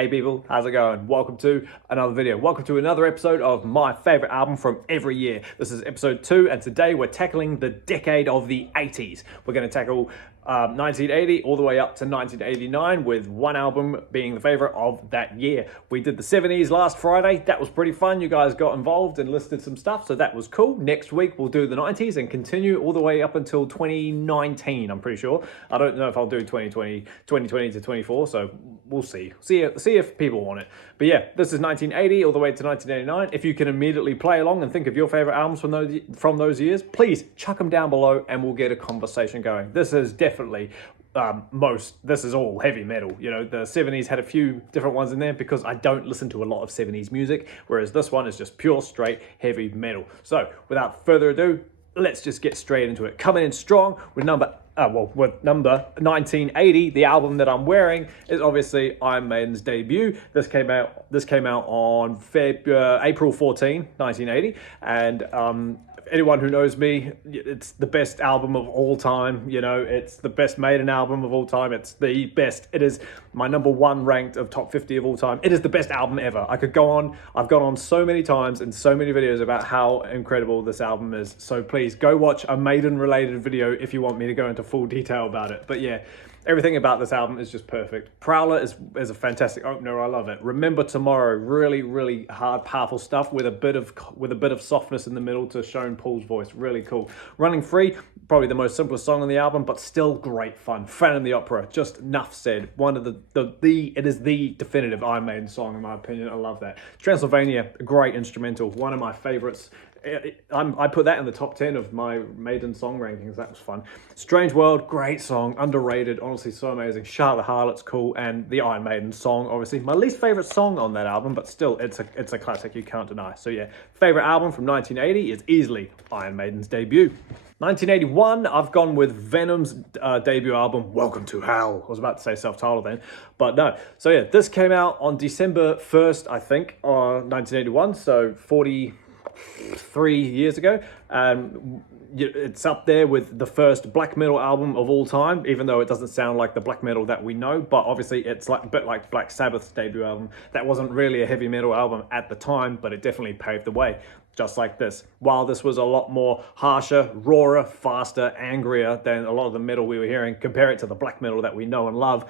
Hey people, how's it going? Welcome to another video. Welcome to another episode of my favorite album from every year. This is episode 2, and today we're tackling the decade of the 80s. We're going to tackle 1980 all the way up to 1989, with one album being the favorite of that year. We did the 70s last Friday. That was pretty fun. You guys got involved and listed some stuff, so that was cool. Next week we'll do the 90s and continue all the way up until 2019, I'm pretty sure. I don't know if I'll do 2020 to 24, so we'll see if people want it. But yeah, this is 1980 all the way to 1989. If you can immediately play along and think of your favorite albums from those years, please chuck them down below and we'll get a conversation going. This is definitely this is all heavy metal. You know, the 70s had a few different ones in there because I don't listen to a lot of 70s music, whereas this one is just pure straight heavy metal. So without further ado, let's just get straight into it. Coming in strong with number 1980, the album that I'm wearing is obviously Iron Maiden's debut. This came out on April 14, 1980, and anyone who knows me, it's the best album of all time. You know, it's the best Maiden album of all time. It's the best. It is my number 1 ranked of top 50 of all time. It is the best album ever. I could go on. I've gone on so many times in so many videos about how incredible this album is. So please go watch a Maiden related video if you want me to go into full detail about it. But yeah, everything about this album is just perfect. Prowler is a fantastic opener. I love it. Remember Tomorrow, really, really hard, powerful stuff with a bit of softness in the middle to Sean Paul's voice. Really cool. Running Free, probably the most simplest song on the album, but still great fun. Phantom the Opera, just enough said. One of it is the definitive Iron Maiden song in my opinion. I love that. Transylvania, a great instrumental, one of my favorites. I put that in the top 10 of my Maiden song rankings. That was fun. Strange World, great song, underrated, honestly so amazing. Charlotte Harlot's cool, and the Iron Maiden song, obviously my least favorite song on that album, but still it's a classic you can't deny. So yeah, favorite album from 1980 is easily Iron Maiden's debut. 1981, I've gone with Venom's debut album, Welcome to Hell. I was about to say self-titled then, but no. So yeah, this came out on December 1st, I think, 1981, so 43 years ago. It's up there with the first black metal album of all time, even though it doesn't sound like the black metal that we know. But obviously it's a bit like Black Sabbath's debut album. That wasn't really a heavy metal album at the time, but it definitely paved the way. Just like this. While this was a lot more harsher, rawer, faster, angrier than a lot of the metal we were hearing, compare it to the black metal that we know and love,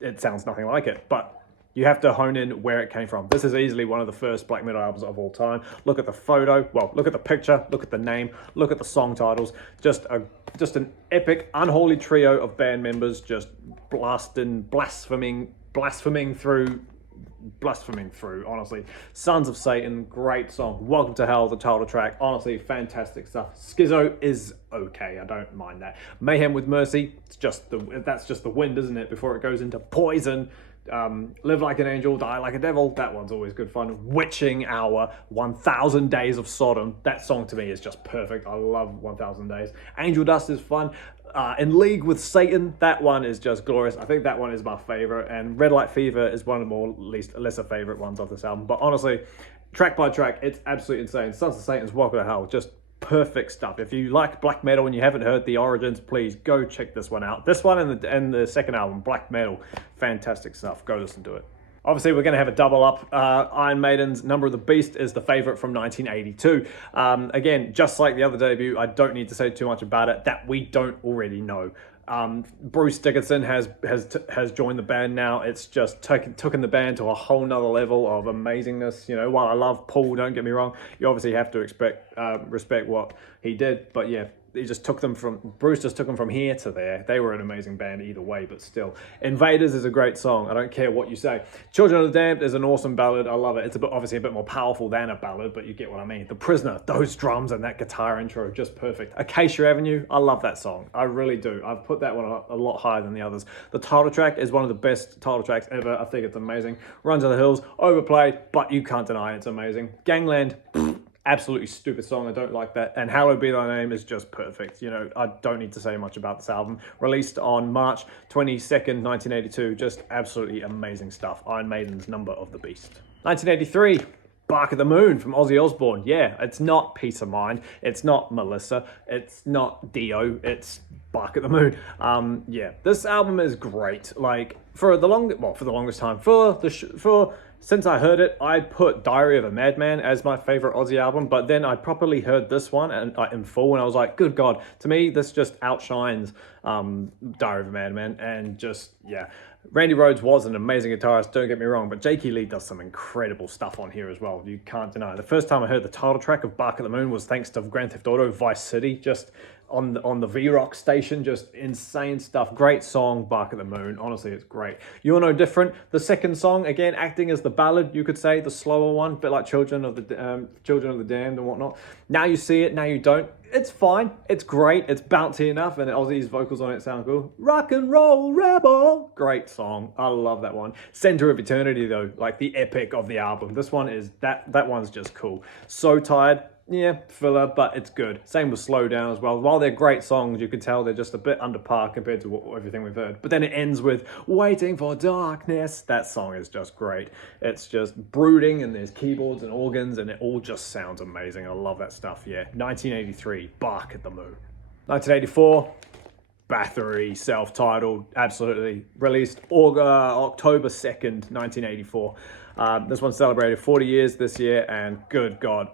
it sounds nothing like it. But you have to hone in where it came from. This is easily one of the first black metal albums of all time. Look at the photo, well, look at the picture, look at the name, look at the song titles. Just an epic, unholy trio of band members just blaspheming through, honestly. Sons of Satan, great song. Welcome to Hell, the title track, honestly fantastic stuff. Schizo is okay, I don't mind that. Mayhem with Mercy, that's just the wind, isn't it, before it goes into Poison. Live Like an Angel, Die Like a Devil, that one's always good fun. Witching Hour, 1000 Days of Sodom, that song to me is just perfect. I love 1000 Days. Angel Dust is fun. In League with Satan, that one is just glorious. I think that one is my favorite, and Red Light Fever is one of the lesser favorite ones of this album. But honestly, track by track, it's absolutely insane. Sons of Satan's Welcome to Hell, just perfect stuff. If you like black metal and you haven't heard The Origins, please go check this one out. This one and the second album, Black Metal, fantastic stuff. Go listen to it. Obviously, we're going to have a double up. Iron Maiden's Number of the Beast is the favorite from 1982. Again, just like the other debut, I don't need to say too much about it that we don't already know. Bruce Dickinson has joined the band now. It's just taken the band to a whole nother level of amazingness. You know, while I love Paul, don't get me wrong, you obviously have to respect what he did. But yeah, Bruce just took them from here to there. They were an amazing band either way, but still. Invaders is a great song. I don't care what you say. Children of the Damned is an awesome ballad. I love it. It's obviously a bit more powerful than a ballad, but you get what I mean. The Prisoner, those drums and that guitar intro, just perfect. Acacia Avenue, I love that song. I really do. I've put that one a lot higher than the others. The title track is one of the best title tracks ever. I think it's amazing. Run to the Hills, overplayed, but you can't deny it's amazing. Gangland, absolutely stupid song. I don't like that. And Hallowed Be Thy Name is just perfect. You know, I don't need to say much about this album. Released on March 22nd, 1982. Just absolutely amazing stuff. Iron Maiden's Number of the Beast. 1983. Bark at the Moon from Ozzy Osbourne. Yeah, it's not Peace of Mind. It's not Melissa. It's not Dio. It's Bark at the Moon. Yeah, this album is great. Like for the longest time, since I heard it, I put Diary of a Madman as my favorite Ozzy album. But then I properly heard this one and in full, and I was like, good God! To me, this just outshines Diary of a Madman, and just yeah. Randy Rhoads was an amazing guitarist, don't get me wrong, but Jakey Lee does some incredible stuff on here as well. You can't deny it. The first time I heard the title track of Bark at the Moon was thanks to Grand Theft Auto Vice City, just on the V-Rock station, just insane stuff. Great song, Bark at the Moon. Honestly, it's great. You're No Different. The second song, again, acting as the ballad, you could say, the slower one, a bit like Children of the Damned and whatnot. Now You See It, Now You Don't. It's fine. It's great. It's bouncy enough, and Ozzy's vocals on it sound cool. Rock and Roll Rebel. Great song. I love that one. Center of Eternity, though, like the epic of the album. This one is, that one's just cool. So Tired. Yeah, filler, but it's good. Same with Slow Down as well. While they're great songs, you can tell they're just a bit under par compared to everything we've heard. But then it ends with Waiting for Darkness. That song is just great. It's just brooding, and there's keyboards and organs, and it all just sounds amazing. I love that stuff, yeah. 1983, Bark at the Moon. 1984, Bathory, self-titled, absolutely. Released October 2nd, 1984. This one celebrated 40 years this year, and good God,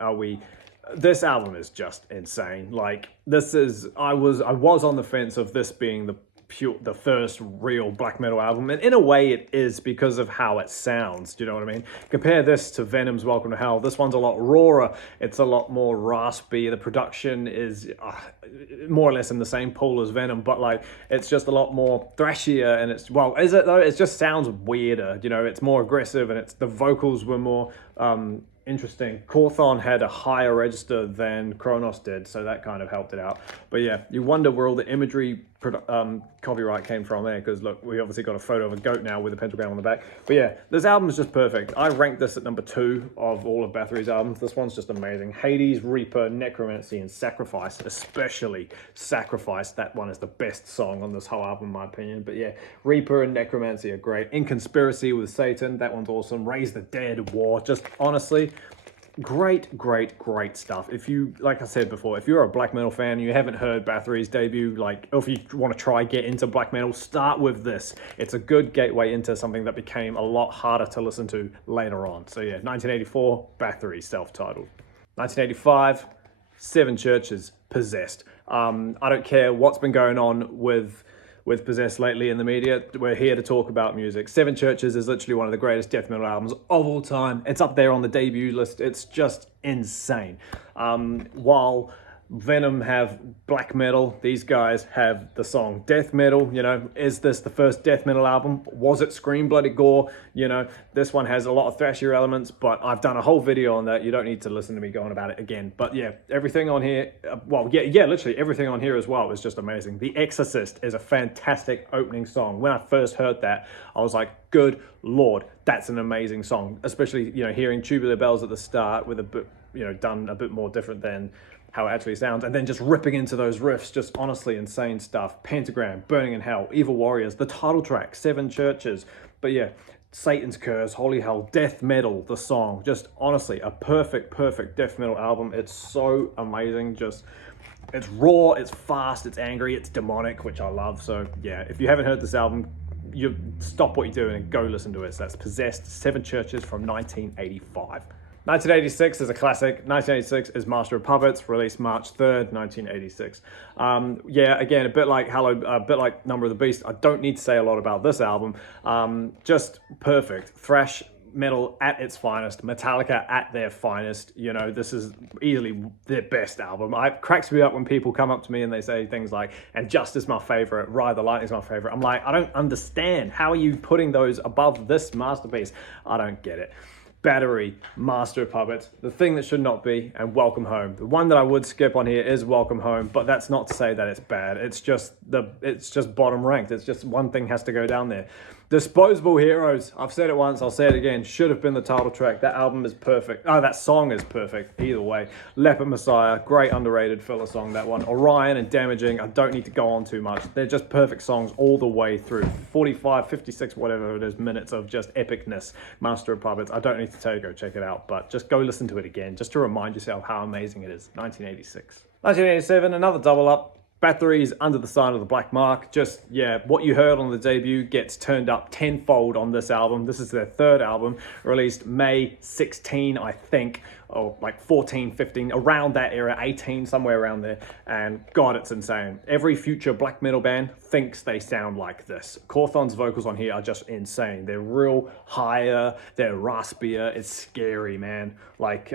this album is just insane. Like, I was on the fence of this being the first real black metal album, and in a way it is because of how it sounds. Do you know what I mean? Compare this to Venom's Welcome to Hell. This one's a lot rawer. It's a lot more raspy. The production is more or less in the same pool as Venom, but like it's just a lot more thrashier, and is it though? It just sounds weirder. You know, it's more aggressive, and the vocals were more interesting. Cawthon had a higher register than Kronos did, so that kind of helped it out. But yeah, you wonder where all the imagery copyright came from there, because look, we obviously got a photo of a goat now with a pentagram on the back. But yeah, this album is just perfect. I ranked this at number 2 of all of Bathory's albums. This one's just amazing. Hades, Reaper, Necromancy, and Sacrifice, especially Sacrifice. That one is the best song on this whole album, in my opinion. But yeah, Reaper and Necromancy are great. In Conspiracy with Satan, that one's awesome. Raise the Dead, War, just honestly, great stuff. If you, like I said before, if you're a black metal fan and you haven't heard Bathory's debut, or if you want to get into black metal, start with this. It's a good gateway into something that became a lot harder to listen to later on. So yeah, 1984, Bathory, self-titled. 1985, Seven Churches, Possessed. I don't care what's been going on with Possessed lately in the media. We're here to talk about music. Seven Churches is literally one of the greatest death metal albums of all time. It's up there on the debut list. It's just insane. While Venom have black metal, these guys have the song death metal. You know, is this the first death metal album? Was it Scream Bloody Gore? You know, this one has a lot of thrashier elements, but I've done a whole video on that. You don't need to listen to me going about it again. But yeah, everything on here, literally everything on here as well is just amazing. The Exorcist is a fantastic opening song. When I first heard that, I was like, good Lord, that's an amazing song. Especially, you know, hearing Tubular Bells at the start with a bit, you know, done a bit more different than how it actually sounds, and then just ripping into those riffs, just honestly insane stuff. Pentagram, Burning in Hell, Evil Warriors, the title track, Seven Churches. But yeah, Satan's Curse, Holy Hell, Death Metal, the song, just honestly a perfect death metal album. It's so amazing. Just, it's raw, it's fast, it's angry, it's demonic, which I love. So yeah, if you haven't heard this album, you stop what you're doing and go listen to it. So that's Possessed, Seven Churches from 1985. 1986 is a classic. 1986 is Master of Puppets, released March 3rd, 1986. Yeah, again, a bit like Number of the Beast. I don't need to say a lot about this album. Just perfect. Thrash metal at its finest. Metallica at their finest. You know, this is easily their best album. It cracks me up when people come up to me and they say things like, and Justice my favorite, Ride the Lightning's my favorite. I'm like, I don't understand. How are you putting those above this masterpiece? I don't get it. Battery, Master of Puppets, The Thing That Should Not Be, and Welcome Home. The one that I would skip on here is Welcome Home, but that's not to say that it's bad. It's just bottom ranked. It's just one thing has to go down there. Disposable Heroes, I've said it once, I'll say it again, should have been the title track. That album is perfect. That song is perfect, either way. Leopard Messiah, great underrated filler song, that one. Orion and Damaging, I don't need to go on too much. They're just perfect songs all the way through. 45, 56, whatever it is, minutes of just epicness. Master of Puppets, I don't need to tell you, go check it out, but just go listen to it again, just to remind yourself how amazing it is. 1986. 1987, another double up. Bathory's Under the Sign of the Black Mark. Just, yeah, what you heard on the debut gets turned up tenfold on this album. This is their third album, released May 16, I think, or like 14, 15, around that era, 18, somewhere around there. And God, it's insane. Every future black metal band thinks they sound like this. Cawthon's vocals on here are just insane. They're real higher, they're raspier. It's scary, man. Like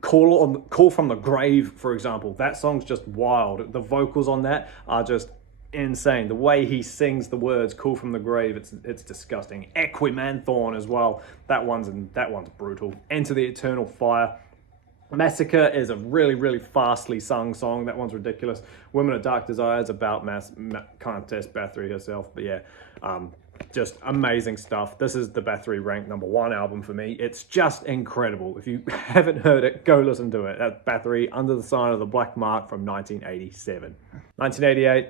Call from the Grave, for example. That song's just wild. The vocals on that are just insane. The way he sings the words "Call from the Grave," it's disgusting. Equimanthorn as well. That one's brutal. Enter the Eternal Fire. Massacre is a really fastly sung song. That one's ridiculous. Women of Dark Desires about Countess Bathory herself. But yeah, just amazing stuff. This is the Bathory ranked #1 album for me. It's just incredible. If you haven't heard it, go listen to it. That's Bathory, Under the Sign of the Black Mark from 1987. 1988,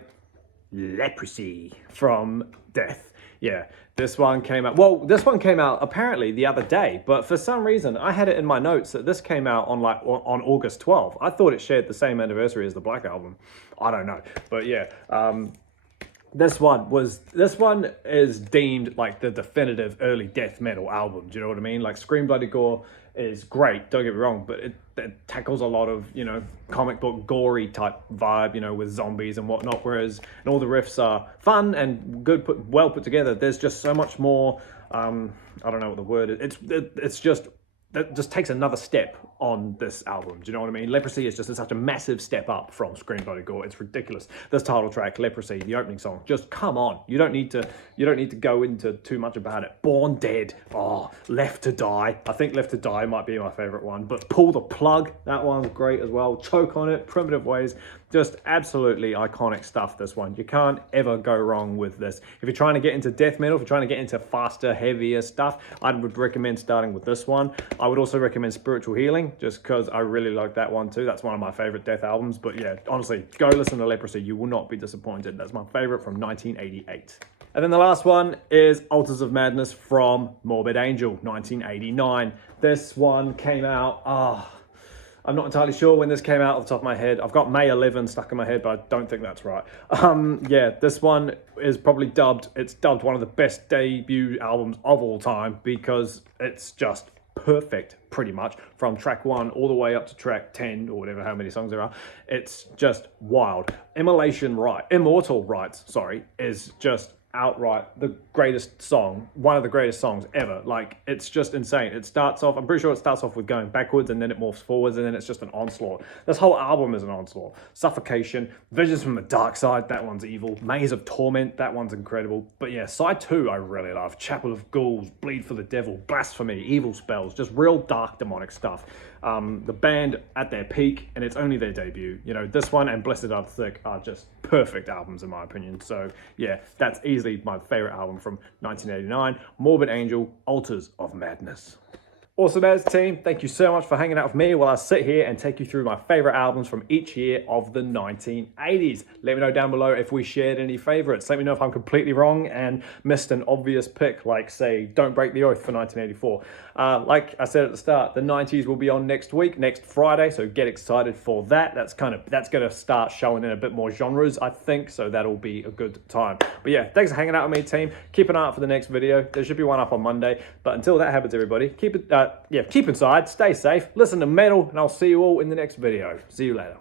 Leprosy from Death. Yeah, this one came out. Well, this one came out apparently the other day, but for some reason I had it in my notes that this came out on August 12th. I thought it shared the same anniversary as the Black Album. I don't know, but yeah. This one is deemed like the definitive early death metal album. Do you know what I mean? Like Scream Bloody Gore is great, don't get me wrong, but it tackles a lot of, comic book gory type vibe, with zombies and whatnot, whereas and all the riffs are fun and good, well put together. There's just so much more, I don't know what the word is. It's just, that just takes another step on this album. Do you know what I mean? Leprosy is just such a massive step up from Scream Bloody Gore. It's ridiculous. This title track, Leprosy, the opening song, just come on. You don't need to go into too much about it. Born Dead, Left to Die. I think Left to Die might be my favorite one, but Pull the Plug, that one's great as well. Choke on It, Primitive Ways, just absolutely iconic stuff, this one. You can't ever go wrong with this. If you're trying to get into death metal, if you're trying to get into faster, heavier stuff, I would recommend starting with this one. I would also recommend Spiritual Healing, just because I really like that one too. That's one of my favorite death albums. But yeah, honestly, go listen to Leprosy. You will not be disappointed. That's my favorite from 1988. And then the last one is Altars of Madness from Morbid Angel, 1989. This one came out, I'm not entirely sure when this came out off the top of my head. I've got May 11 stuck in my head, but I don't think that's right. Yeah, this one is probably dubbed one of the best debut albums of all time because it's just perfect, pretty much, from track 1 all the way up to track 10 or whatever, how many songs there are. It's just wild. Immortal Rights, is just outright the greatest song, one of the greatest songs ever. Like, it's just insane. It starts off, I'm pretty sure it starts off with going backwards and then it morphs forwards and then it's just an onslaught. This whole album is an onslaught. Suffocation, Visions from the Dark Side, that one's evil. Maze of Torment, that one's incredible. But yeah, side 2 I really love. Chapel of Ghouls, Bleed for the Devil, Blasphemy, Evil Spells, just real dark demonic stuff. The band at their peak, and it's only their debut. This one and Blessed Are the Sick are just perfect albums in my opinion. So yeah, that's easily my favorite album from 1989. Morbid Angel, Altars of Madness. Awesome as team, thank you so much for hanging out with me while I sit here and take you through my favorite albums from each year of the 1980s. Let me know down below if we shared any favorites. Let me know if I'm completely wrong and missed an obvious pick, like say Don't Break the Oath for 1984. Like I said at the start, the 90s will be on next week, next Friday, so get excited for that. That's going to start showing in a bit more genres, I think, so that'll be a good time. But yeah, thanks for hanging out with me, team. Keep an eye out for the next video. There should be one up on Monday, but until that happens, everybody, keep inside, stay safe, listen to metal, and I'll see you all in the next video. See you later.